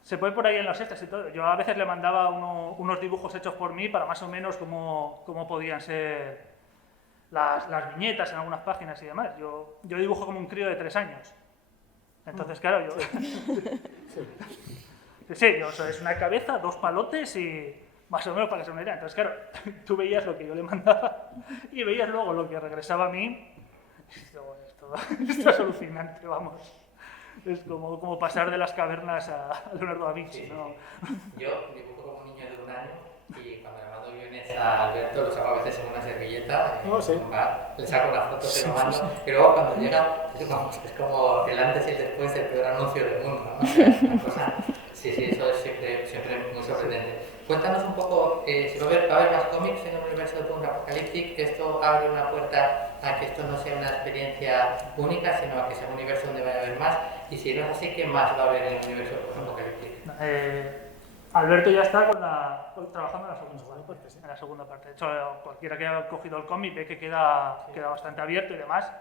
se puede por ahí en los extras y todo. Yo a veces le mandaba unos dibujos hechos por mí para más o menos cómo podían ser las viñetas en algunas páginas y demás. Yo dibujo como un crío de 3 años. Entonces, claro, yo... Sí, eso es una cabeza, 2 palotes y más o menos para que se me diera. Entonces, claro, tú veías lo que yo le mandaba y veías luego lo que regresaba a mí. Y digo, esto es alucinante, vamos. Es como pasar de las cavernas a Leonardo da Vinci, ¿no? Yo dibujo como un niño de 1 año y cuando le mando guiones a Alberto los hago a veces en una servilleta, sí. en un bar, le saco una foto, se lo mando, y luego cuando llega es como el antes y el después del peor anuncio del mundo, ¿no? O sea, es una cosa, sí, eso es siempre muy sorprendente. Cuéntanos un poco, si va a haber más cómics en el universo de Punk Apocalyptic, esto abre una puerta a que esto no sea una experiencia única, sino a que sea un universo donde vaya a haber más, y si no es así, ¿qué más va a haber en el universo de Punk Apocalyptic? Alberto ya está trabajando en la segunda parte. De hecho, cualquiera que haya cogido el cómic ve que queda bastante abierto y demás.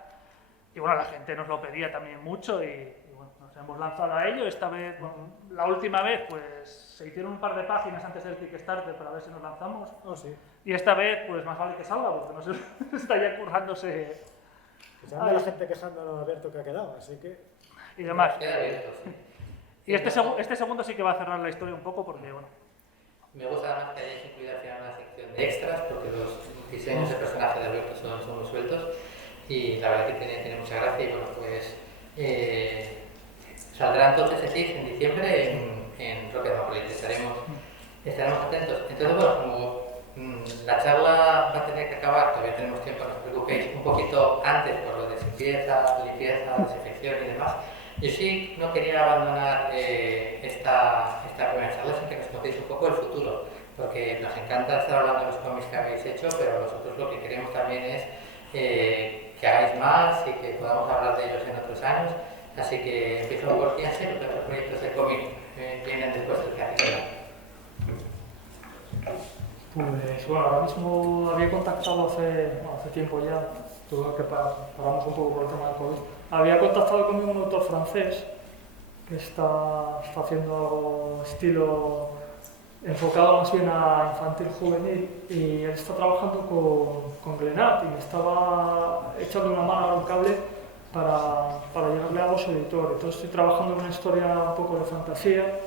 Y bueno, la gente nos lo pedía también mucho y bueno, nos hemos lanzado a ello. Esta vez, bueno, la última vez, pues se hicieron un par de páginas antes del Kickstarter para ver si nos lanzamos. Sí. Y esta vez, pues más vale que salga, porque no se está ya currándose. Pues anda la gente quejando de Alberto que ha quedado, así que... Y demás. Queda abierto, sí. Y este segundo sí que va a cerrar la historia un poco, porque bueno. Me gusta además que hayáis incluido al final una sección de extras, porque los diseños de personaje de Alberto son muy sueltos y la verdad que tiene mucha gracia. Y bueno, pues saldrá entonces decís en diciembre en Rocket Monopoly. Estaremos atentos. Entonces, bueno, como la charla va a tener que acabar, todavía tenemos tiempo, no os preocupéis, un poquito antes por lo de limpieza, desinfección y demás. Yo sí no quería abandonar esta primera charla sin que nos contéis un poco el futuro, porque nos encanta estar hablando de los cómics que habéis hecho, pero nosotros lo que queremos también es que hagáis más y que podamos hablar de ellos en otros años. Así que empiezo por ti, Ansel, ¿qué otros proyectos de cómic vienen después del que hacéis ahora? Pues bueno, ahora mismo había contactado hace tiempo ya, tuve que paramos un poco por el tema del COVID. Había contactado conmigo un autor francés que está haciendo algo estilo enfocado más bien a infantil juvenil y él está trabajando con Glenat y me estaba echando una mano a un cable para llegarle a su editor. Entonces estoy trabajando en una historia un poco de fantasía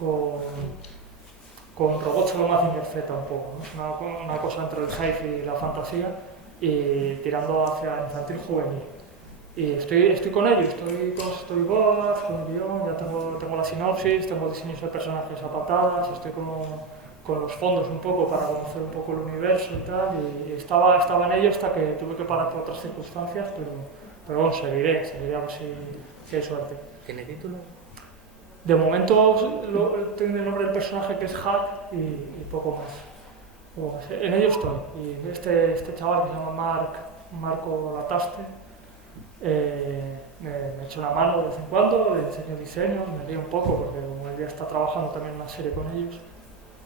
con robots a lo Mazinger Z un poco, ¿no? Una cosa entre el sci-fi y la fantasía y tirando hacia infantil juvenil. Y estoy con ello, estoy con storyboards, con el guión, ya tengo la sinopsis, tengo diseños de personajes a patadas, estoy con los fondos un poco para conocer un poco el universo y tal, y estaba en ello hasta que tuve que parar por otras circunstancias, pero bueno, seguiré a ver si hay suerte. ¿Tiene título? De momento tengo el nombre del personaje que es Hack y poco más. En ello estoy. Y este chaval que se llama Marco Lataste me echa una mano de vez en cuando, le enseño diseños, me lío un poco porque como él ya está trabajando también en una serie con ellos,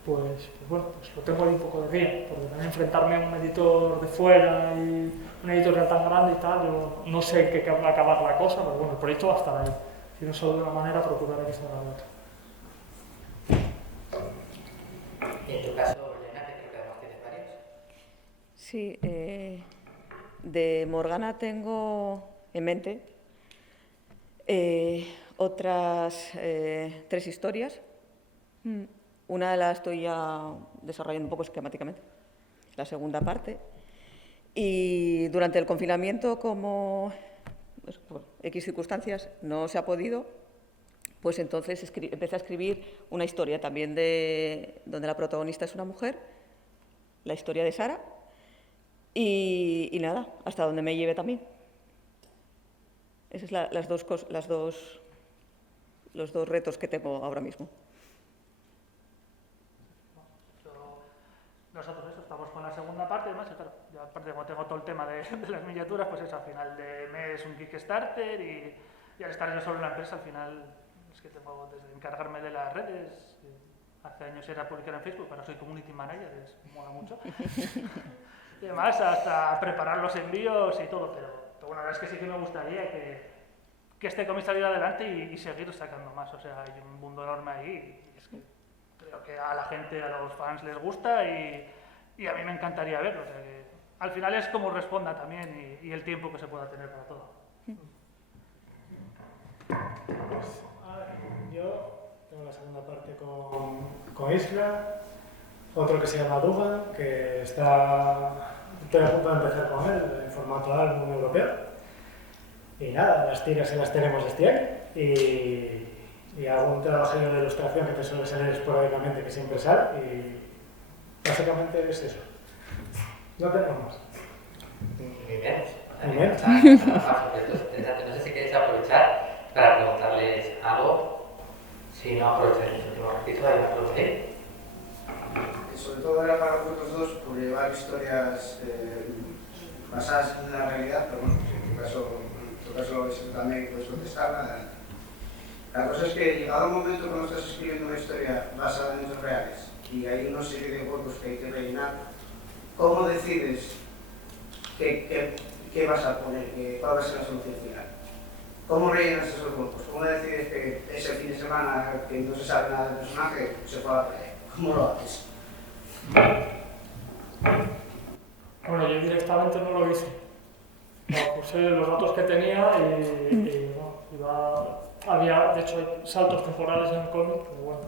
pues bueno, pues lo tengo ahí un poco de guía, porque también enfrentarme a un editor de fuera y un editorial tan grande y tal, yo no sé en qué va a acabar la cosa, pero bueno, el proyecto va a estar ahí. Si no solo de una manera, procuraré que salga de otra. Y en tu caso, Elena, que creo que además tienes varios. Sí, de Morgana tengo en mente otras 3 historias. Una la estoy ya desarrollando un poco esquemáticamente, la segunda parte. Y durante el confinamiento, como pues, por X circunstancias no se ha podido, pues entonces empecé a escribir una historia también donde la protagonista es una mujer, la historia de Sara, y nada, hasta donde me lleve también. Esos son los dos retos que tengo ahora mismo. Nosotros estamos con la segunda parte, además, claro, ya aparte como tengo todo el tema de las miniaturas, pues es al final de mes un Kickstarter y al estar yo solo en la empresa, al final es que tengo desde encargarme de las redes, hace años era publicar en Facebook, pero soy community manager, mola mucho, y además hasta preparar los envíos y todo, pero bueno, la verdad es que sí que me gustaría que este cómic saliera adelante y seguir sacando más, o sea, hay un mundo enorme ahí y es que creo que a la gente, a los fans les gusta y a mí me encantaría verlo. O sea que al final es como responda también y el tiempo que se pueda tener para todo. Pues, yo tengo la segunda parte con Isla, otro que se llama Dugan, que estoy a punto de empezar con él en formato álbum europeo. Y nada, las tiras se las tenemos este año. y algún trabajillo de ilustración que te suele salir esporádicamente, que siempre sale, y básicamente es eso. No tenemos más. Ni menos. Ni menos. No sé si queréis aprovechar para preguntarles algo. Si no aprovecháis el último ratito, hay una pregunta. Sobre todo era para vosotros dos, por llevar historias basadas en la realidad, pero bueno, en tu caso lo ves también, puedes contestar. La cosa es que llegado un momento cuando estás escribiendo una historia basada en hechos reales y hay una serie de huecos que hay que rellenar, ¿cómo decides qué vas a poner, cuál va a ser la solución final? ¿Cómo rellenas esos huecos? ¿Cómo decides que ese fin de semana que no se sabe nada del personaje se fue a la playa? ¿Cómo lo haces? Bueno, yo directamente no lo hice. Puse los datos que tenía y bueno, había, de hecho, hay saltos temporales en el cómic, pero bueno,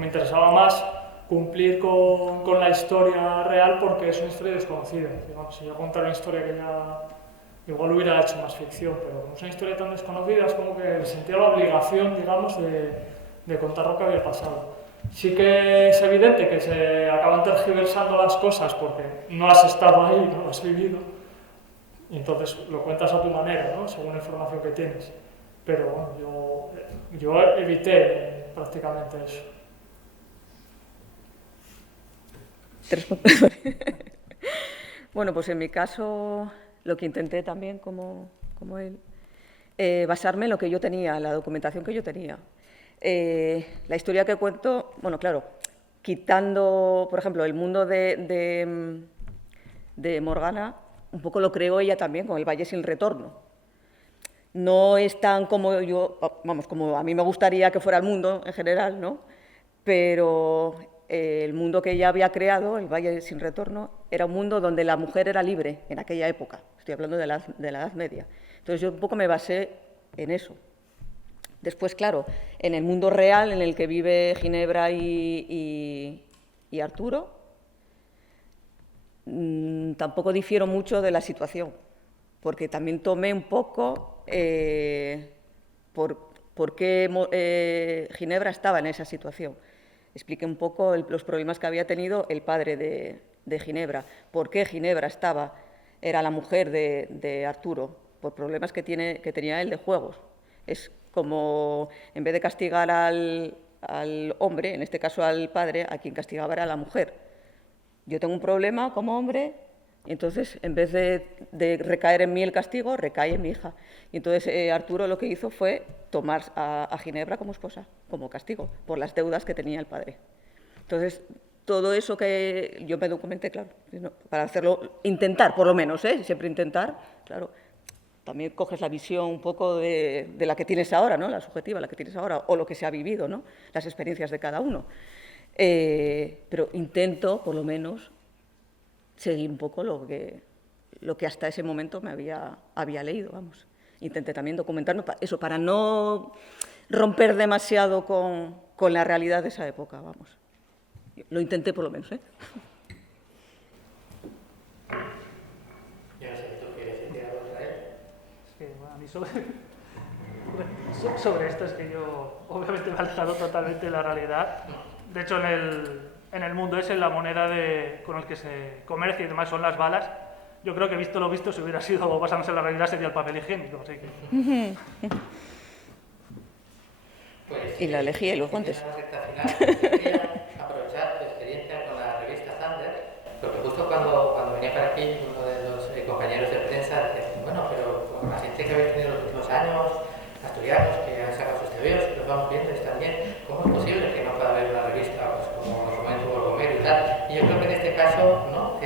me interesaba más cumplir con la historia real porque es una historia desconocida. Digamos, si yo contara una historia que ya igual hubiera hecho más ficción, pero como es una historia tan desconocida es como que sentía la obligación, digamos, de contar lo que había pasado. Sí que es evidente que se acaban tergiversando las cosas porque no has estado ahí, no lo has vivido, y entonces lo cuentas a tu manera, ¿no? Según la información que tienes. Pero bueno, yo evité prácticamente eso. Bueno, pues en mi caso lo que intenté también, como él, basarme en lo que yo tenía, en la documentación que yo tenía. La historia que cuento, bueno, claro, quitando, por ejemplo, el mundo de Morgana, un poco lo creó ella también con El Valle sin retorno. No es tan como yo, vamos, como a mí me gustaría que fuera el mundo en general, ¿no? Pero el mundo que ella había creado, El Valle sin retorno, era un mundo donde la mujer era libre en aquella época. Estoy hablando de la Edad Media. Entonces yo un poco me basé en eso. Después, claro, en el mundo real en el que vive Ginebra y Arturo, tampoco difiero mucho de la situación, porque también tomé un poco por qué Ginebra estaba en esa situación. Expliqué un poco los problemas que había tenido el padre de Ginebra, por qué Ginebra era la mujer de Arturo, por problemas que tenía él de juegos. Es como, en vez de castigar al hombre, en este caso al padre, a quien castigaba era a la mujer. Yo tengo un problema como hombre, y entonces, en vez de recaer en mí el castigo, recae en mi hija. Y entonces Arturo lo que hizo fue tomar a Ginebra como esposa, como castigo, por las deudas que tenía el padre. Entonces, todo eso que yo me documenté, claro, para hacerlo, intentar, por lo menos, siempre intentar, claro. También coges la visión un poco de la que tienes ahora, ¿no? La subjetiva, la que tienes ahora, o lo que se ha vivido, ¿no? Las experiencias de cada uno. Pero intento, por lo menos, seguir un poco lo que hasta ese momento me había leído, vamos. Intenté también documentarme, eso, para no romper demasiado con la realidad de esa época, vamos. Lo intenté, por lo menos, Sobre esto es que yo obviamente me he alejado totalmente de la realidad. De hecho, en el mundo ese, la moneda con el que se comercia y demás son las balas. Yo creo que visto lo visto, si hubiera sido basándose en la realidad, sería el papel higiénico. Así que... Y la lejía y los guantes. Quería aprovechar tu experiencia con la revista Thunder, porque justo cuando venía para aquí, uno de los compañeros de prensa decía, bueno, pero con la gente que habéis tenido los últimos años, asturianos, que han sacado sus tebeos, que los vamos viendo y están bien, ¿cómo es posible que no pueda haber una revista pues, como los momentos Borromeo y tal? Y yo creo que en este caso, ¿no?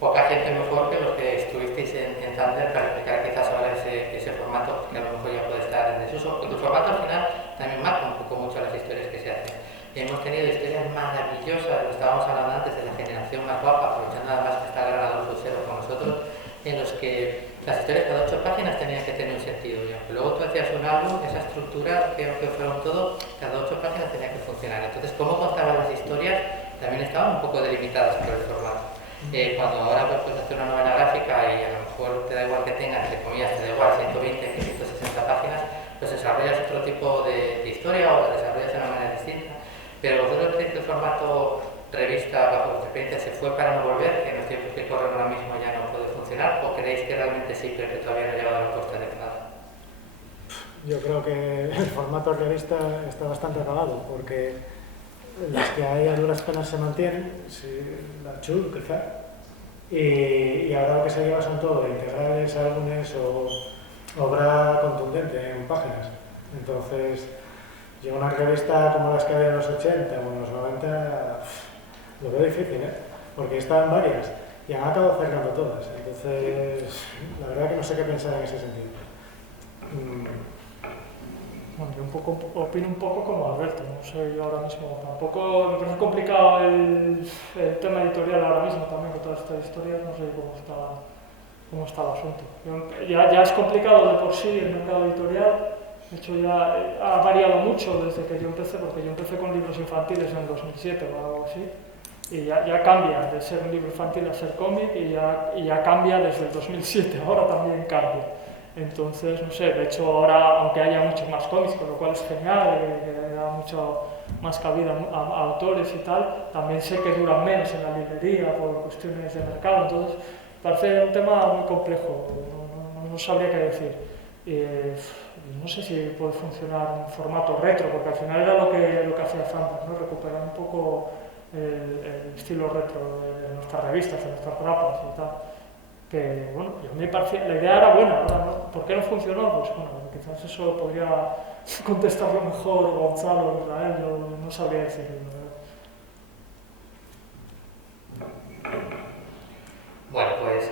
Poca gente mejor que los que estuvisteis en Thunder para explicar quizás ahora ese formato, que a lo mejor ya puede estar en desuso, porque el formato al final también marca un poco mucho las historias que se hacen. Y hemos tenido historias maravillosas, lo estábamos hablando antes de la generación más guapa, aprovechando además que está Granado Fusero con nosotros, en los que las historias cada 8 páginas tenían que tener un sentido. Y aunque luego tú hacías un álbum, esa estructura, que aunque fuera un todo, cada 8 páginas tenía que funcionar. Entonces, cómo contaban las historias también estaban un poco delimitadas por el formato. Cuando ahora pues, puedes hacer una novela gráfica y a lo mejor te da igual que tenga, entre comillas, te da igual 120 que 160 páginas, pues desarrollas otro tipo de historia o la desarrollas de una manera distinta. Pero vosotros creéis que el formato revista, bajo vuestra experiencia, se fue para no volver, que en los tiempos que corren ahora mismo ya no puede funcionar, o creéis que realmente sí, pero que todavía no ha llegado a la puesta de cada? Yo creo que el formato revista está bastante acabado, porque las que hay a duras penas se mantienen, la Chul quizá, y ahora lo que se lleva son todo integrales, álbumes o obra contundente en páginas. Entonces, yo una revista como las que había en los 80 o en los 90 lo veo difícil, porque están varias y han acabado cerrando todas. Entonces, la verdad que no sé qué pensar en ese sentido. Bueno, yo opino un poco como Alberto, no sé yo ahora mismo, tampoco me parece complicado el tema editorial ahora mismo también con todas estas historias, no sé cómo está el asunto. Ya es complicado de por sí el mercado editorial, de hecho ya ha variado mucho desde que yo empecé, porque yo empecé con libros infantiles en el 2007 o algo así, y ya cambia de ser un libro infantil a ser cómic y ya cambia desde el 2007, ahora también cambia. Entonces, no sé, de hecho ahora, aunque haya muchos más cómics, con lo cual es genial, que da mucho más cabida a autores y tal, también sé que duran menos en la librería por cuestiones de mercado, entonces parece un tema muy complejo, no sabría qué decir. No sé si puede funcionar un formato retro, porque al final era lo que hacía Fantas, ¿no? Recuperar un poco el estilo retro de nuestras revistas, de nuestras grapas y tal. Que, bueno, a mí me parecía, la idea era buena, ¿no? ¿Por qué no funcionó? Pues bueno, quizás eso podría contestarlo mejor Gonzalo o Israel, yo no sabría decirlo, ¿verdad? Bueno, pues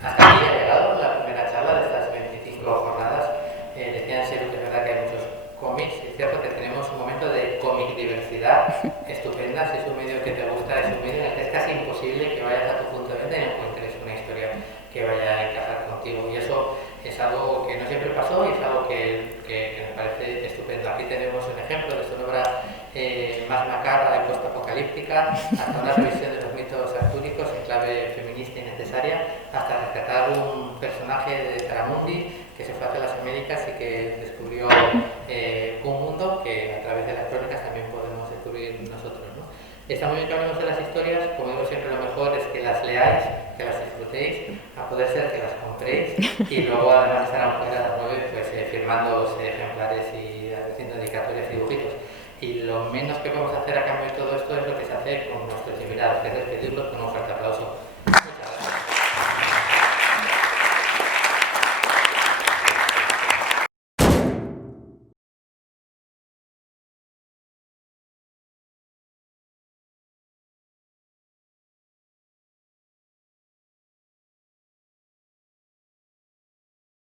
hasta aquí ha llegado la primera charla de estas 25 jornadas. Decían ser que es verdad que hay muchos cómics, es cierto que tenemos un momento de cómic diversidad estupenda. Si es un medio que te gusta, es un medio en el que es casi imposible que vayas a tu punto de venta y encuentres una historia que vaya a encajar contigo, y eso es algo que no siempre pasó y es algo que me parece estupendo. Aquí tenemos un ejemplo de una obra más macarra y post-apocalíptica, hasta una revisión de los mitos artúricos en clave feminista y necesaria, hasta rescatar un personaje de Taramundi que se fue hacia las Américas y que descubrió un mundo que a través de las crónicas también podemos descubrir nosotros, ¿no? Está muy bien que hablemos de las historias, como digo siempre, lo mejor es que las leáis, que las disfrutéis, a poder ser que las compréis y luego además estarán fuera a las 9 pues, firmando ejemplares y haciendo dedicatorias y dibujitos. Y lo menos que podemos hacer a cambio de todo esto es lo que se hace con nuestros invitados, que es despedirlos con un fuerte aplauso.